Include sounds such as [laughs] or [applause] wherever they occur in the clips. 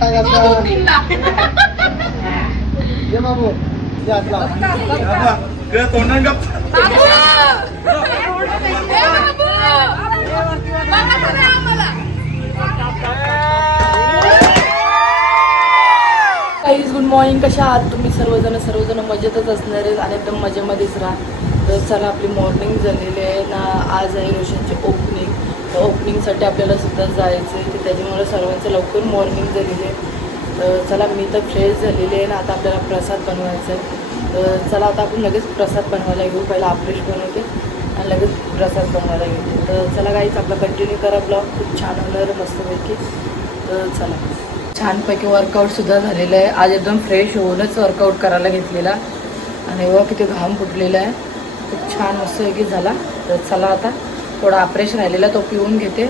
घासा गप्प काहीच good morning कशा आहात तुम्ही सर्वजण? सर्वजण मजेतच असणार आहेत आणि एकदम मजेमध्येच राहा. तर चला आपली मॉर्निंग झालेली आहे ना. आज आहे रोशनची ओप ओपनिंगसाठी आपल्याला सुद्धा जायचं आहे. की त्याच्यामुळे सर्वांचं लवकर मॉर्निंग झालेली आहे. तर चला मी तर फ्रेश झालेली आहे ना आता आपल्याला प्रसाद बनवायचा आहे. तर चला आता आपण लगेच प्रसाद बनवायला घेऊ पहिला आपलेश बनवते आणि लगेच प्रसाद बनवायला घेते तर चला काहीच आपला कंटिन्यू करा ब्लॉग खूप छान होणार मस्तपैकी. तर चला. छानपैकी वर्कआउटसुद्धा झालेलं आहे. आज एकदम फ्रेश होऊनच वर्कआउट करायला घेतलेला. आणि व किती घाम फुटलेला आहे. खूप छान मस्तपैकी झाला. तर चला आता. थोडा अप्रेश राहिलेला तो पिऊन घेते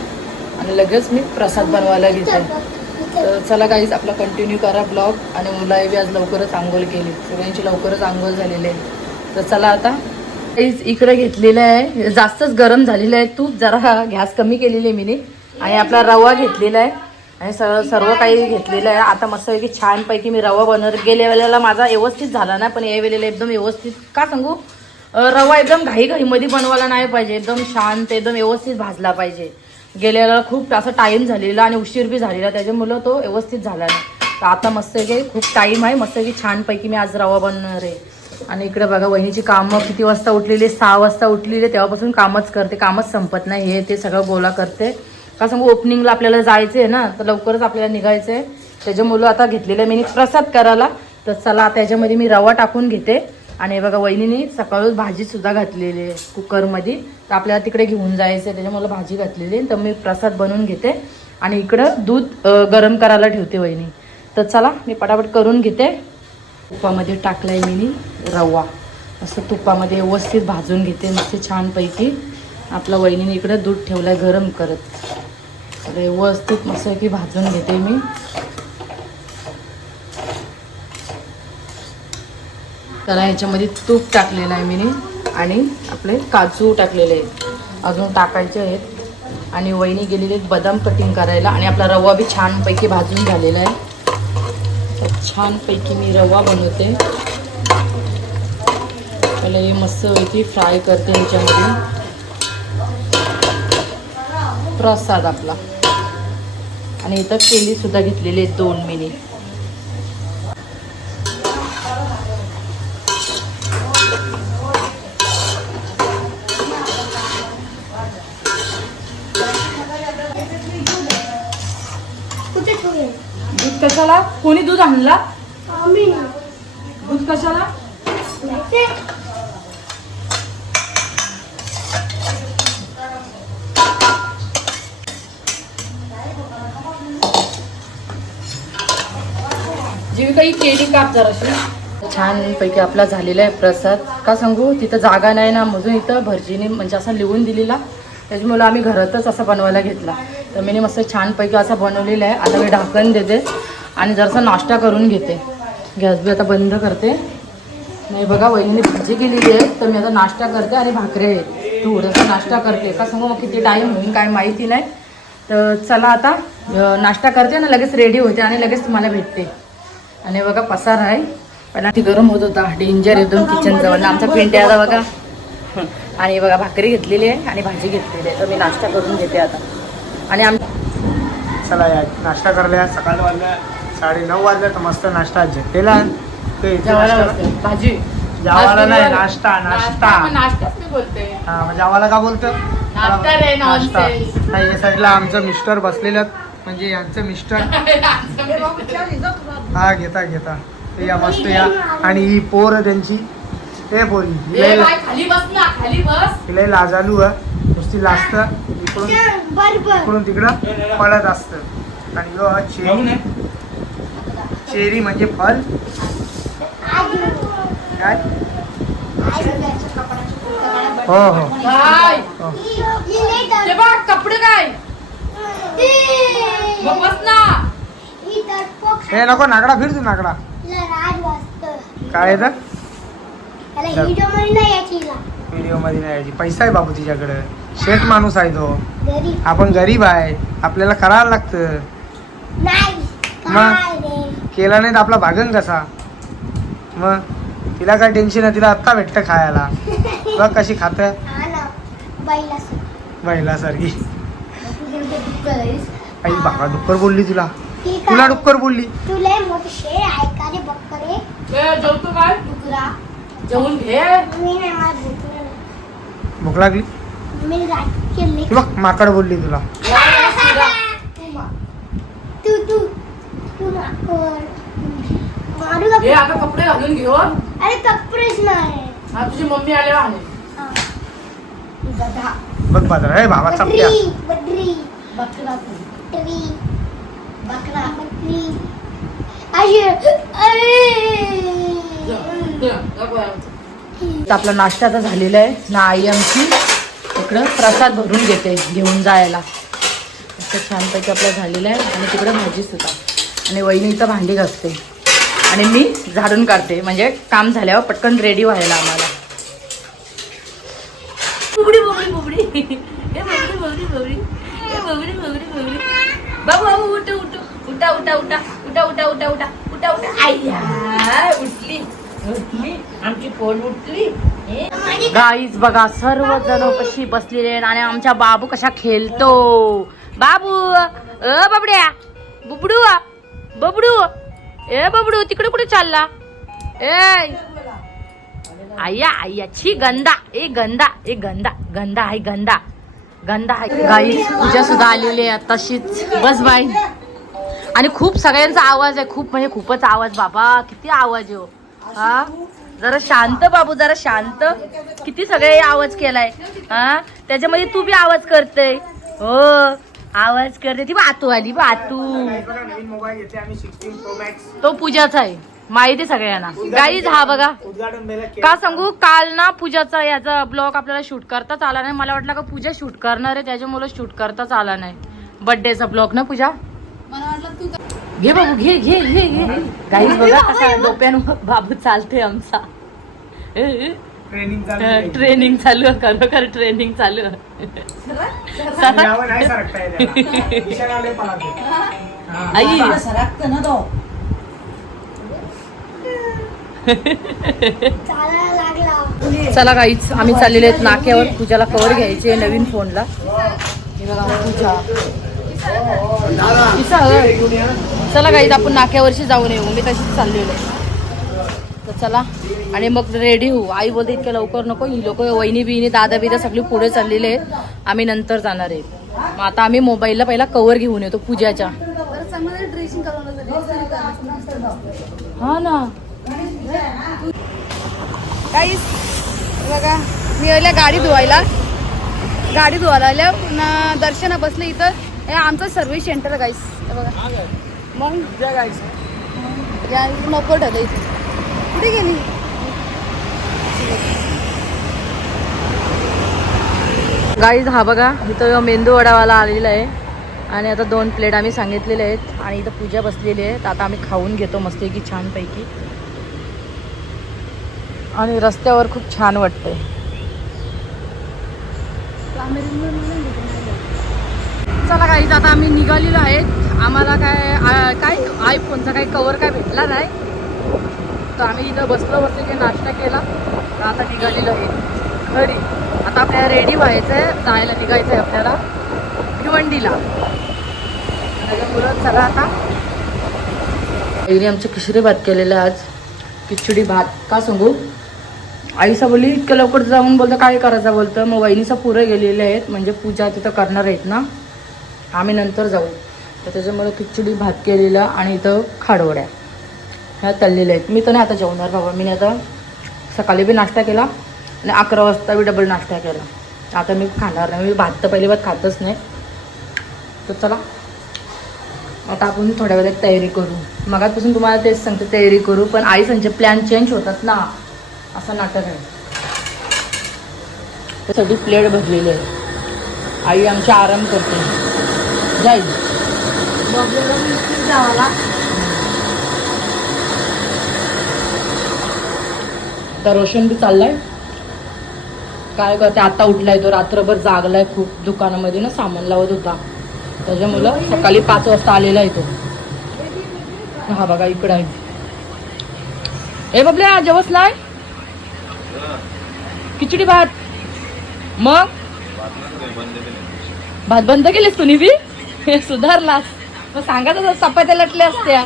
आणि लगेच मी प्रसाद बनवायला घेते. तर चला काहीच आपला कंटिन्यू करा ब्लॉग आणि मुलाही बी आज लवकरच आंघोळ केली. सगळ्यांची लवकरच आंघोळ झालेली आहे. तर चला आता काहीच इकडे घेतलेलं आहे. जास्तच गरम झालेलं आहे. तूप जरा गॅस कमी केलेली आहे मीने. आणि आपला रवा घेतलेला आहे. आणि सर्व सर्व काही घेतलेलं आहे. आता मस्तपैकी छानपैकी मी रवा बनवत गेल्या वेळेला माझा व्यवस्थित झाला ना पण या वेळेला एकदम व्यवस्थित. का सांगू? रवा एकदम घाई घाईमध्ये बनवायला नाही पाहिजे. एकदम शांत एकदम व्यवस्थित भाजला पाहिजे. गेल्याला खूप असं टाईम झालेला आणि उशीर बी झालेला. त्याच्यामुळं तो व्यवस्थित झाला नाही. तर आता मस्तपैकी खूप टाईम आहे. मस्तपैकी छानपैकी मी आज रवा बनणार आहे. आणि इकडे बघा वहिनीची कामं किती वाजता उठलेली सहा वाजता उठलेली तेव्हापासून कामच करते. कामच संपत नाही. हे ते सगळं गोला करते. का सांगू ओपनिंगला आपल्याला जायचं आहे ना तर लवकरच आपल्याला निघायचं आहे त्याच्यामुळं आता घेतलेलं मी प्रसाद करायला. तर चला त्याच्यामध्ये मी रवा टाकून घेते. आणि बघा वहिनीने सकाळच भाजीसुद्धा घातलेली आहे कुकरमध्ये. तर आपल्याला तिकडे घेऊन जायचं आहे त्याच्यामुळे भाजी घातलेली तर मी प्रसाद बनवून घेते आणि इकडं दूध गरम करायला ठेवते वहिनी. तर चला मी पटापट करून घेते. तुपामध्ये आहे मी रवा. असं तुपामध्ये व्यवस्थित भाजून घेते मस्त छानपैकी. आपल्या वहिनीने इकडं दूध ठेवलंय गरम करत. तर व्यवस्थित मस्तपैकी भाजून घेते मी. त्याला ह्याच्यामध्ये तूप टाकलेलं आहे मी आणि आपले काजू टाकलेले आहेत. अजून टाकायचे आहेत. आणि वहिनी गेलेले आहेत बदाम कटिंग करायला आणि आपला रवा बी छानपैकी भाजून झालेला आहे. तर छानपैकी मी रवा बनवते. पहिला हे मस्तपैकी फ्राय करते ह्याच्यामध्ये प्रसाद आपला. आणि इथं केली सुद्धा घेतलेली आहेत दोन मिनी. कशाला? कोणी दूध आणला? दूध कशाला? जीवी काही केली काप जराशी. छानपैकी आपला झालेला आहे प्रसाद. का सांगू? तिथं जागा नाही ना म्हणून इथं भटजीने म्हणजे असा लिहून दिलेला. त्याच्यामुळे आम्ही घरातच असा बनवायला घेतला. तर मी मस्त छानपैकी असा बनवलेला आहे. आता मी ढाकण देते. आणि जरासा नाश्ता करून घेते. गॅस बी आता बंद करते. नाही बघा वहिनीने भाजी केलेली आहे तर मी आता नाश्ता करते आणि भाकरी आहे. थोडंसं नाश्ता करते. का सांगू मग किती टाईम होईल काय माहिती नाही. तर चला आता नाश्ता करते आणि लगेच रेडी होते आणि लगेच तुम्हाला भेटते. आणि बघा पसार आहे. पहिला ती गरम होत होता. डेंजर एकदम किचन जवळ. आमचा पिंट्या आता बघा. आणि बघा भाकरी घेतलेली आहे आणि भाजी घेतलेली आहे. तर मी नाश्ता करून घेते आता. आणि आम चला नाश्ता करायला सकाळ वाजल्या साडे नऊ वाजल्या तर मस्त नाश्ता झेपेला ते इथे जेवायला नाश्ता- बसते. भाजी. जेवायला नाही नाश्ता नाश्ता मग नाश्ताच मी बोलते हा म्हणजे आम्हाला का बोलतं नाश्ता रे, नाश्ता. nonsense. नाही, या साईडला आमचं मिस्टर बसलेलं आहेत. म्हणजे यांचं मिस्टर. [laughs] हा घेता घेता. ते या मस्त या. आणि ही पोर त्यांची. ते पोरी. ए, हिला बाय, खाली बस ना खाली बस. हिला लाजालू आहे. नुसती लाजत. इकडून बरोबर. इकडून तिकडं पळत असतं. आणि हा चेरी म्हणजे फल? काय? हो हो. हो. बघ कपडे काय? मग बस ना. हे नको नाकडा फिर तू नाकडा काय येतं व्हिडिओमध्ये नाही यायची हिला. व्हिडिओमध्ये नाही यायची. पैसा आहे बाबू तिच्याकडे. शेत माणूस आहे तो. आपण गरीब आहे. आपल्याला करायला लागतं. नाही. मग? काय रे? केला नाही तर आपला भागन कसा? मग? तिला काय टेन्शन आहे? तिला आत्ता भेटतं खायला. बघ कशी खात. हा महिलासारखी आई बाबा डुक्कर बोलली तुला. तुला डुक्कर बोलली. तुला मोठे शेर आहे का रे बक्करे जेवतो काय? डुकरा जेवून घे. मी नाही मला भूक लागली? मी बघ माकड बोलली तुला तू तू तू माकड मारू हे आता कपडे घालून घेऊ हा. अरे कपडेच नाही. तुझी मम्मी आले आहे हा. गधा बघ बाजार हे भावा चपट्या बद्री बद्री बकरा बकरा. अरे. आपला नाश्ता आता झालेला आहे. ना आई आमची इकडं प्रसाद भरून घेते घेऊन जायला. असं छानपैकी आपला झालेला आहे. आणि तिकडं भाजी सुद्धा. आणि वहिनी इथं भांडी घासते. आणि मी झाडून काढते. म्हणजे काम झाल्यावर पटकन रेडी व्हायला आम्हाला. बुबडी बुबडी बुबडी. ए बुबडी बुबडी बुबडी. ए बुबडी बुबडी बुबडी. बाबू बाबू उठ उठ. उठा उठा उठा. उठा उठा उठा उठा. उठा उठा. आय्या उठली उठली. आमची पोट उठली. गाईज बघा सर्व जण कशी बसलेले आणि आमच्या बाबू कशा खेळतो. बाबू अ बाबड्या. बुबडू बबडू. ए बबडू तिकडे कुठे चालला? ए आया आया छी गंदा ए गंदा ए गंदा गंदा आहे गंदा गंदा आहे. गाई पूजा सुद्धा आलेली आहे तशीच बस बाई. आणि खूप सगळ्यांचा आवाज आहे खूप म्हणजे खूपच आवाज. बाबा किती आवाज आहे हो. हा? जरा शांत बाबू जरा शांत. किती सगळे आवाज केलाय. हा? त्याच्यामध्ये तू बी आवाज करते हो. आवाज करते ती बातू आली बातू. बघा नवीन मोबाईल घेतले आम्ही सिक्स्टीन प्रो मॅक्स तो पूजाचा आहे. माहिती आहे सगळ्यांना. गाईज हा बघा. उद्घाटन पहिला केलं. का सांगू? काल ना पूजाचा याचा ब्लॉग आपल्याला शूट करताच आला नाही. मला वाटलं का पूजा शूट करणार आहे त्याच्यामुळे शूट करताच आला नाही. बर्थडेचा ब्लॉग ना पूजा? घे बाबू घे घे घे घे. गाईज बघा कसा डोप्यान बाबू चालते आमचा. ट्रेनिंग चालू ट्रेनिंग चालू आहे खरोखर ट्रेनिंग चालू आई. सरकत ना तो. चला काहीच आम्ही चाललेले आहेत नाक्यावर. पूजाला कवर घ्यायचे नवीन फोनला पूजा. हो, हो. चला काहीच आपण नाक्यावरशी जाऊन येऊ. मी तशीच चाललेलो आहे. तर चला. आणि मग रेडी होऊ. आई बोलते इतक्या लवकर नको ही लोक वहिनी बिहिणी दादा बिदा सगळी पुढे चाललेले आहेत. आम्ही नंतर जाणार आहे. मग आता आम्ही मोबाईलला पहिला कवर घेऊन येतो पूजाच्या. हा ना. काहीच बघा मी आल्या गाडी धुवायला. गाडी धुवायला आल्या. पुन्हा दर्शना बसले इथं. हे आमचं सर्व्हिस सेंटर गाईस हे बघा. मग? या नको ठरलं इथे कुठे गेली? गाईज हा बघा इथं मेंदू वडावाला आलेला आहे. आणि आता दोन प्लेट आम्ही सांगितलेले आहेत. आणि इथं पूजा बसलेली आहे. तर आता आम्ही खाऊन घेतो मस्तपैकी छानपैकी. आणि रस्त्यावर खूप छान वाटतंय. चला गाईज आता आम्ही निघालेलो आहेत. आम्हाला काय काय आयफोनचा काही कवर काय भेटला नाही. तर आम्ही इथं बसलो बसलो की नाश्ता केला. तर आता निघालेलो आहे. घरी. आता आपल्याला रेडी व्हायचं आहे जायला निघायचं आहे आपल्याला. भिवंडीला. त्याच्यामुळं चला आता. आईने आमचं खिचडी भात केलेलं आज. खिचडी भात. का सांगू? आईसा बोलली इतक्या लवकर जाऊन बोलतं काय करायचं बोलतं? मग वहिनीचा पुरं गेलेले आहेत. म्हणजे पूजा तिथं करणार आहेत ना? आम्ही नंतर जाऊ. तर त्याच्यामुळे खिचडी भात केलेला आणि इथं खाडवड्या. ह्या तळलेल्या आहेत. मी तर नाही आता जेवणार बाबा. मी आता सकाळी बी नाश्ता केला आणि अकरा वाजता बी डबल नाश्ता केला. आता मी खाणार नाही. मी भात तर पहिली भात खातच नाही. तर चला. आता आपण थोड्या वेळात तयारी करू. मगापासून तुम्हाला तेच सांगते तयारी करू. पण आई संचे प्लॅन चेंज होतात ना. असं नाटक आहे. त्यासाठी प्लेट भरलेली आहे आई आमची आराम करते. जाईल. तर रोशन बी चाललाय. काय करते आता उठलाय तो रात्रभर जागलाय खूप दुकानामध्ये ना सामान लावत होता. त्याच्यामुळं सकाळी पाच वाजता आलेला आहे तो. हा बघा इकडं आहे. ए बबल्या जेवस लाय खिचडी भात. मग? भात बंद केलीस तुम्ही बी हे सुधारलास. मग सांगा तसं चपात्या लटल्या असत्या.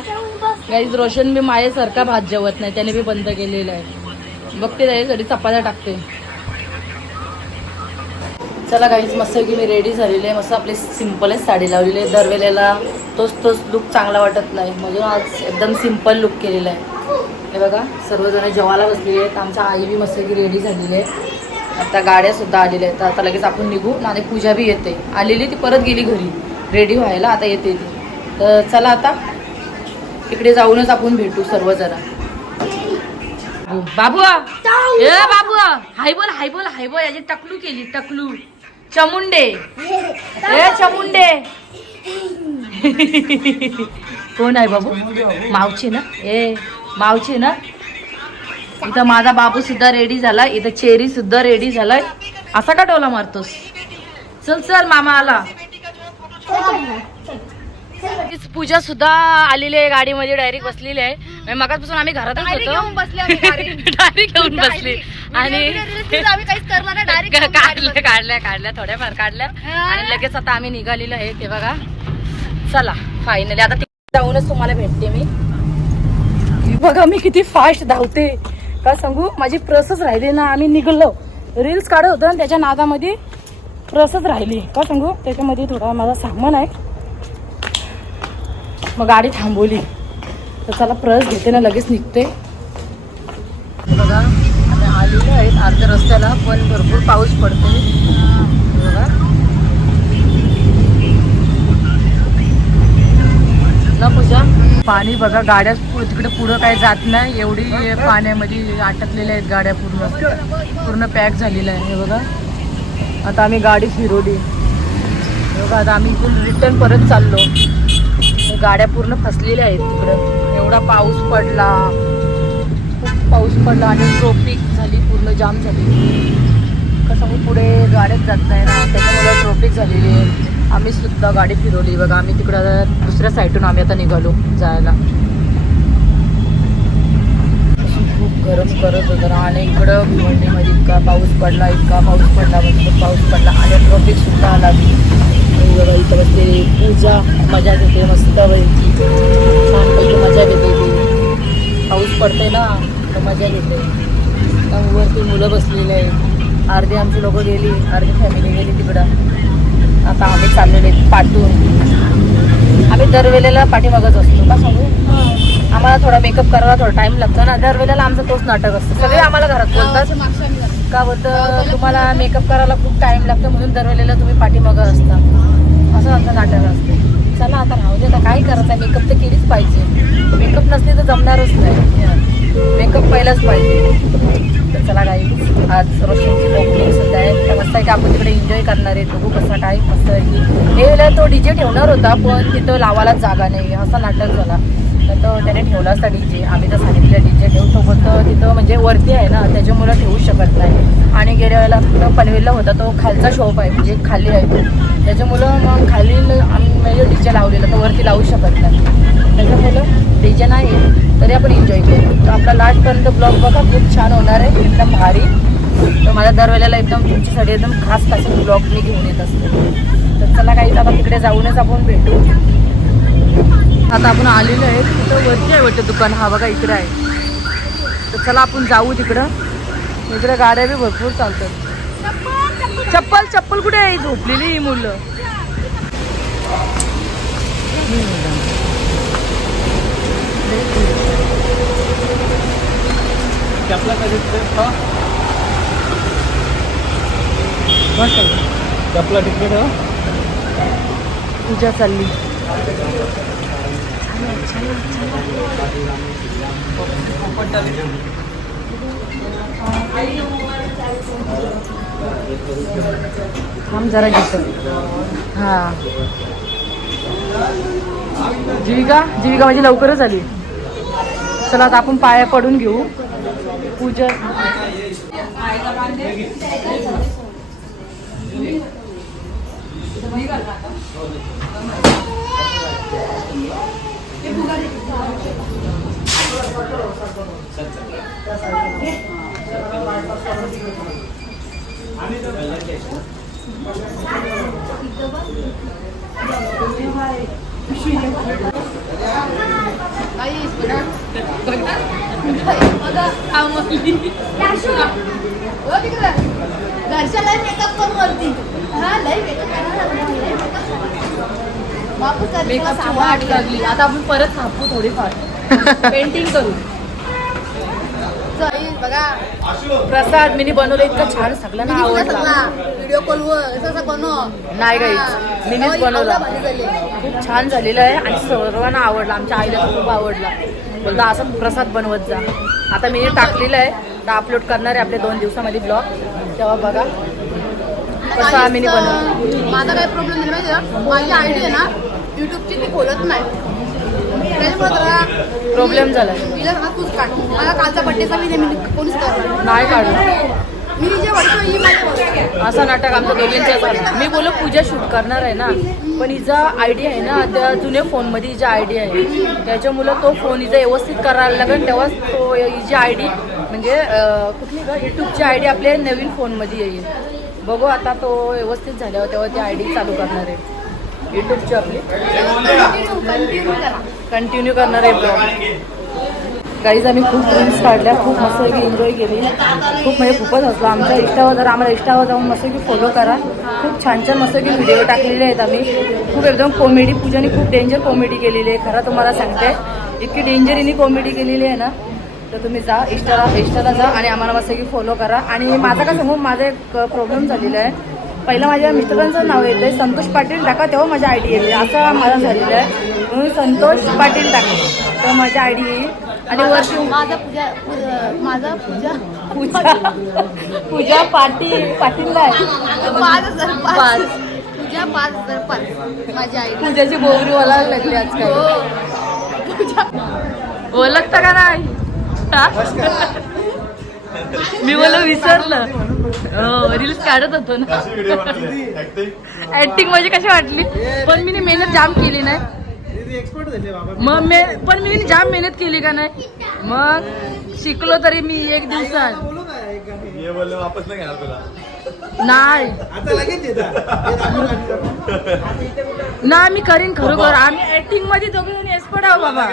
गाईज रोशन बी मायेसारखा भात जेवत नाही त्याने बी बंद केलेलं आहे. बघते त्याच्यासाठी चपात्या टाकते. चला काहीच मस्त की मी रेडी झालेली आहे. मस्त आपली सिम्पलच साडी लावलेली आहे. दरवेळेला तोच तोच लुक चांगला वाटत नाही. म्हणून आज एकदम सिंपल लुक केलेला आहे. हे बघा सर्वजण जेवायला बसलेले आहेत. आमच्या आई बी मस्त की रेडी झालेली आहे. आता गाड्या सुद्धा आलेल्या आहेत. तर आता लगेच आपण निघू. आणि पूजा बी येते. आलेली ती परत गेली घरी. रेडी व्हायला आता येते ती. तर चला आता तिकडे जाऊनच आपण भेटू सर्वजण. बाबू ए बाबू हाय बोल हाय बोल हाय बोल याची टकलू केली टकलू. चमुंडे. ए चमुंडे. कोण आहे बाबू? मावची ना? ए मावची ना? इथं माझा बाबू सुद्धा रेडी झाला इथं चेरी सुद्धा रेडी झालाय. असा का टोला मारतोस? चल चल मामा आला. तीच पूजा सुद्धा आलेली आहे गाडीमध्ये डायरेक्ट बसलेली आहे. म्हणजे मगाचपासून आम्ही घरातच होतो. डायरेक्ट घेऊन बसली. [laughs] आणि काढल्या काढल्या काढल्या थोड्याफार काढल्या. आणि लगेच आता आम्ही निघालेलो आहे ते बघा. चला फायनली आता जाऊनच तुम्हाला भेटते मी. बघा मी किती फास्ट धावते. काय सांगू? माझी प्रसच राहिली ना आम्ही निघलो. रील्स काढत होतो ना त्याच्या नादामध्ये प्रसच राहिली. का सांगू? त्याच्यामध्ये थोडा माझा सामान आहे. मग गाडी थांबवली. तर चला प्रस घेते ना लगेच निघते. हे बघा आम्ही आलेलो आहेत अर्ध्या रस्त्याला पण भरपूर पाऊस पडतो. हे बघा. ना पूजा? पाणी बघा गाड्या तिकडे पुढं काय जात नाही. एवढी पाण्यामध्ये अटकलेल्या आहेत गाड्या पूर्ण. पूर्ण पॅक झालेल्या आहे. हे बघा. आता आम्ही गाडी फिरवली हे बघा आता आम्ही इथून रिटर्न परत चाललो. गाड्या पूर्ण फसलेल्या आहेत तिकडं. एवढा पाऊस पडला. खूप पाऊस पडला आणि ट्रॉफिक झाली पूर्ण जाम झाली. कसं मी पुढे गाड्यात जात नाही ना त्याच्यामुळे ट्रॉफिक झालेली आहे. आम्ही सुद्धा गाडी फिरवली. बघा आम्ही तिकडं दुसऱ्या साईडून आम्ही आता निघालो जायला. खूप गरम करत होतं आणि इकडं भिवंडीमध्ये इतका पाऊस पडला इतका पाऊस पडला म्हणजे भरपूर पाऊस पडला. आणि ट्रॉफिक सुद्धा आला. आणि बघा इथं बसते पूजा मजा घेते मस्त पैकी छानपैकी मजा घेते ती पाऊस पडते ना तर मजा घेते वरती मुलं बसलेली आहेत अर्धी आमची लोकं गेली अर्धी फॅमिली गेली तिकडं आता आम्ही चाललेले आहेत पाठवून आम्ही दरवेळेला पाठीमागच असतो का सांगू आम्हाला थोडा मेकअप करायला थोडा टाइम लागतो ना. दरवेळेला आमचं तोच नाटक असतं. सगळे आम्हाला घरात बोलतात. का होतं तुम्हाला मेकअप करायला खूप टाइम लागतो म्हणून दरवेळेला तुम्ही पाठीमागं असता. असं आमचं नाटक असते. चला आता राहू दे आता काय करायचं? आहे मेकअप तर केलीच पाहिजे. मेकअप नसले तर जमणारच नाही. मेकअप पहिलाच पाहिजे. तर चला काही आज रोशनची ओपनिंग सुद्धा आहे. तर मस्त आहे की आपण तिकडे एन्जॉय करणार आहे. बघू कसा काय मस्त हे तो डीजे ठेवणार होता पण तिथं लावायलाच जागा नाही. असा नाटक झाला. तर तो त्याने ठेवला असता डीजे आम्ही तर सांगितलं डीजे ठेवू. तो फक्त तिथं म्हणजे वरती आहे ना त्याच्यामुळं ठेवू शकत नाही. आणि गेल्या वेळेला तो पनवेलला होता. तो खालचा शॉप आहे म्हणजे खाली आहे तो. त्याच्यामुळं मग खाली आम्ही म्हणजे डीजे लावलेला. तर वरती लावू शकत नाही. त्याच्यामुळं डीजे नाही. तरी आपण एन्जॉय करू. तर आपला लास्टपर्यंत ब्लॉग बघा. खूप छान होणार आहे. एकदम भारी. तर माझ्या दरवेळेला एकदम तुमच्यासाठी एकदम खास खास ब्लॉग मी घेऊन येत असते. तर चला काही आता तिकडे जाऊनच आपण भेटू. आता आपण आलेलो आहे. तिथं वरती आहे वाटतं दुकान. हा बघा इकडे आहे. तर चला आपण जाऊ तिकडं. इकडे गाड्या बी भरपूर चालतात. चप्पल चप्पल कुठे आहे? झोपलेली ही मुलं. आपला तिकीट पूजा चालली. थांब जरा घेतो हा. जीविका जीविका माझी लवकरच आली. चला आता आपण पाया पडून घेऊ. पूजा. दर्शन बघा मेकअप करून वरती हा लय मेकअप बापू मेकअपची वाट लागली. आता आपण परत थांबू थोडीफार. पेंटिंग [laughs] करू. बघा. प्रसाद मिनी बनवलं इतकं छान सगळ्यांना आवडला व्हिडिओ कॉलवर बनव. नाही गाईच मिनीच बनवला. खूप छान झालेलं आहे आणि सर्वांना आवडला. आमच्या आईला खूप आवडला. बोलता असं प्रसाद बनवत जा. आता मी टाकलेलं आहे. तर अपलोड करणार आहे आपल्या दोन दिवसामध्ये ब्लॉग तेव्हा बघा. कसा माझा काय प्रॉब्लेम नाही माहिती? माझी आयडी आहे ना युट्यूबची ती खोलत नाही. प्रॉब्लेम झाला तूच काढ. मला कालचा बड्डेचा मी कोणीच नाही. काढला मी. असा नाटक आमचं दोघींच्या झाला मी बोललो पूजा शूट करणार आहे ना. पण हिचा आयडिया आहे ना त्या जुन्या फोनमध्ये हिचा आयडिया आहे. त्याच्यामुळं तो फोन हिचा व्यवस्थित करायला लागेल. तेव्हाच तो हिची आय डी म्हणजे कुठली का युट्यूबची आय डी आपल्या नवीन फोनमध्ये येईल. बघू आता तो व्यवस्थित झाल्यावर तेव्हा ती आय डी चालू करणार आहे. युट्यूबची आपली. कंटिन्यू करणार आहे ब्लॉग काहीच आम्ही खूप ड्रीम्स काढल्या खूप मस्तपैकी एन्जॉय केली. खूप म्हणजे खूपच हसलो. आमच्या इष्टावर जर आम्हाला इष्टावर जाऊन मस्तपैकी फॉलो करा. खूप छान छान मस्तपैकी व्हिडिओ टाकलेले आहेत आम्ही. खूप एकदम कॉमेडी पूजाने खूप डेंजर कॉमेडी केलेली आहे. खरं तुम्हाला सांगते इतकी डेंजर इनी कॉमेडी केलेली आहे ना. तर तुम्ही जा इंस्टाला इंस्टाला जा आणि आम्हाला मस्तपैकी फॉलो करा. आणि माझा काय सांगू माझा एक प्रॉब्लेम झालेला आहे. पहिलं माझ्या मिस्टरांचं नाव येतं आहे संतोष पाटील टाका तेव्हा माझी आय डी येते. असं माझं झालेलं आहे. म्हणून संतोष पाटील टाका. तेव्हा माझी आय डी येईल. आणि वर्षी माझा पूजा पूजा- माझा पूजा पूजा पूजा पाटील पाटीलला आहे. पाच हजार पाच. पूजा पाच हजार पाच. माझी आयडी पूजाची बोगरी ओलायला लागली आजकाल. ओळखता का नाही? हा? मी बोल विसरलं. हो रील्स काढत होतो ना. ऍक्टिंग म्हणजे कशी वाटली? पण मी मेहनत जाम केली नाही मग मे पण मी जाम मेहनत केली का नाही? मग शिकलो तरी मी एक दिवसात. बोलू नाही. तुला आता लगेच हे. ना मी करीन खरोखर. आम्ही ऍक्टिंगमध्ये दोघे जण एक्सपर्ट आहो बाबा.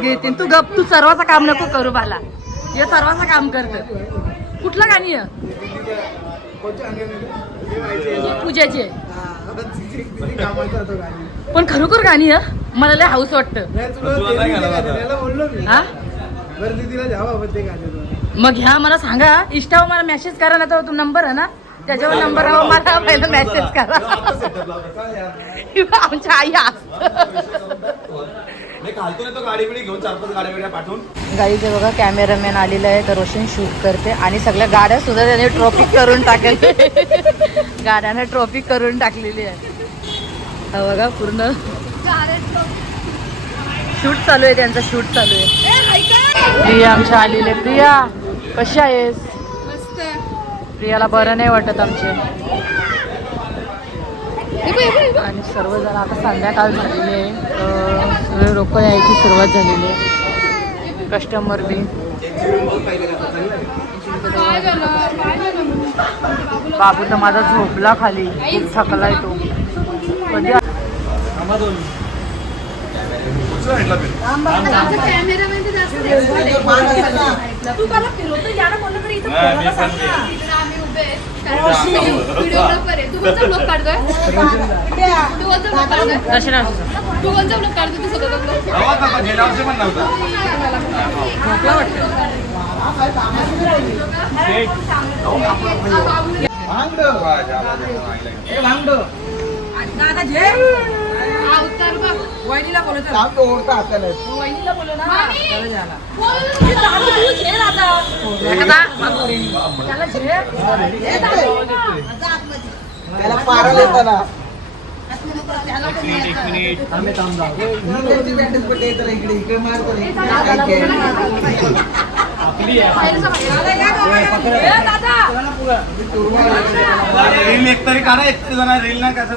घेतीन. तू गप तू सर्वाचं काम नको करू मला हे सर्वाचं काम करत कुठलं गाणी? हे. पूजाची. हा. पण खरोखर गाणी मला लय हाऊस वाटतं. तुला तुला हा? बरं दीदीला द्यावा आपण ते गाणे. मग ह्या मला सांगा इंस्टावर मला मेसेज करा ना तर तू नंबर आहे ना? त्याच्यावर नंबर मला पहिला मेसेज करा? आमच्या आई असतं मी घालतो ना तो गाडी बिडी घेऊन चार पाच गाड्या बिड्या पाठवून. गाईचे बघा कॅमेरामॅन आलेला आहे तर रोशन शूट करते. आणि सगळ्या गाड्या सुद्धा त्याने ट्रॉफिक करून टाकले गाड्याने ट्रॉफिक करून टाकलेली आहे हा बघा पूर्ण शूट चालू आहे त्यांचा शूट चालू आहे? प्रिया आमच्या आलेली आहे. प्रिया. कशी आहेस? प्रियाला बरं नाही वाटत आमचे. आणि सर्वजण आता संध्याकाळ झालेली आहे. सगळे लोक यायची सुरुवात झालेली आहे. कस्टमर बी. बाबू तर माझा झोपला खाली. थकलाय तो. जास्त तू कोणतं ब्लॉग काढतोय तू कोणचा ब्लॉग काढतोय दर्शना तू कोणचा ब्लॉग काढतोय तू सगळं बघतो आवाज नका गेल्या वर्षी पण नव्हता हा ओढता हाताला वहिनीला बोल ना. त्याला झेल. त्याला पारा दादा. रील एक तरी काढा एक जण रील ना कसं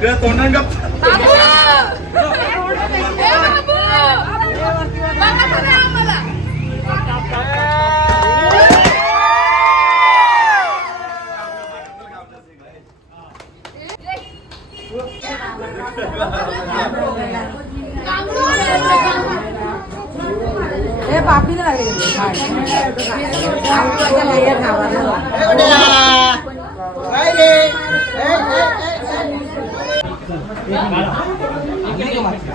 शिवराव. आगे. कापा. हा, इकडे ये, इकडे ये. हा. आता कसं ये बाबू ये आतला. कापा. इकडे तोंडाने गप्प.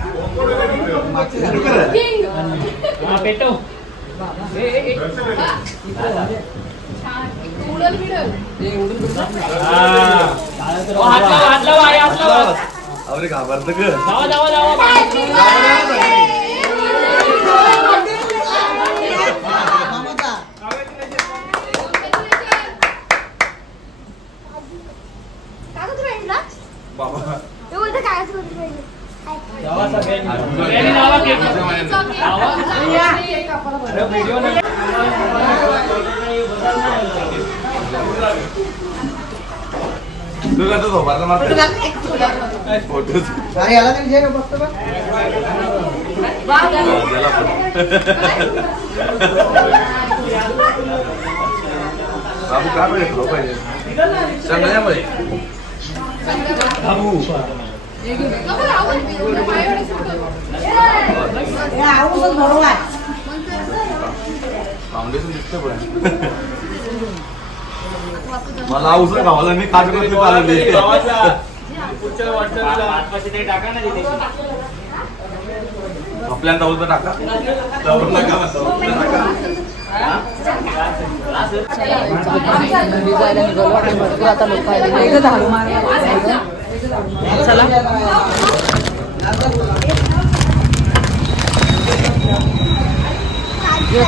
अरे घाबरत ग बाबा तुला तर झोपायला अरे याला तरी बघतो बघ. बाबू काय पाहिजे? चांगल्यामध्ये बाबू फाउंडेशन पण. मला औषध गावाला मी काट करत आलेली आपल्याला टाका. नका आता लोक चला.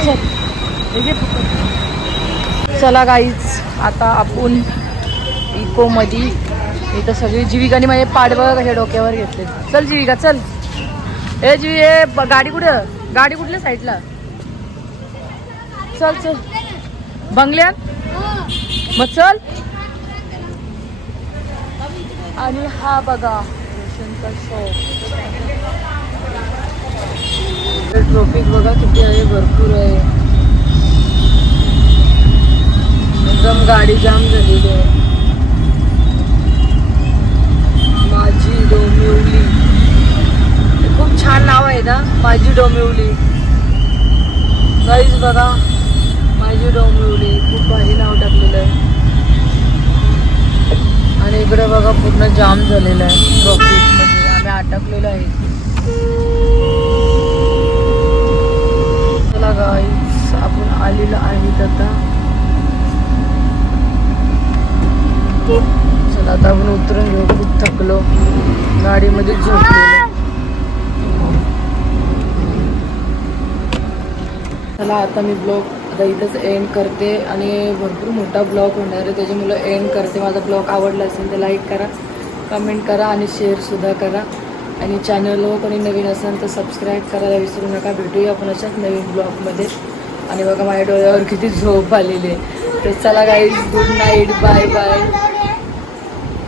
चल. हे गाईच आता आपण इको मध्ये इथं सगळी जीविकाने माझे पाड बघा कशा डोक्यावर घेतले. चल जीविका चल. ए जीवी ए गाडी कुठं? गाडी कुठल्या साईडला? चल चल. बंगल्यात? मग चल. आणि हा बघा रोशनचा शॉप ट्रॉफिक बघा किती आहे भरपूर आहे. एकदम गाडी जाम झालेली आहे. माझी डोमिवली खूप छान नाव आहे ना माझी डोमिवली गाईज बघा माझी डोंबिवली खूप भारी नाव टाकलेलं आहे. इकडे बघा पूर्ण जाम झालेलं आहे. ट्रॉफिकमध्ये. आम्ही अटकलेलो आहे. चला गाईस आपण आलेलो आहेत आता. चला आता आपण उतरून घेऊ. खूप थकलो. गाडीमध्ये झोपलेलो. चला आता मी ब्लॉग आता इथंच एंड करते आणि भरपूर मोठा ब्लॉग होणार आहे. त्याच्यामुळं एंड करते. माझा ब्लॉग आवडला असेल तर लाईक करा कमेंट करा आणि शेअरसुद्धा करा. आणि चॅनलवर कोणी नवीन असेल तर सबस्क्राईब करायला विसरू नका. भेटूया आपण अशाच नवीन ब्लॉगमध्ये आणि बघा माझ्या डोळ्यावर किती झोप आलेली आहे. तर चला guys good night bye bye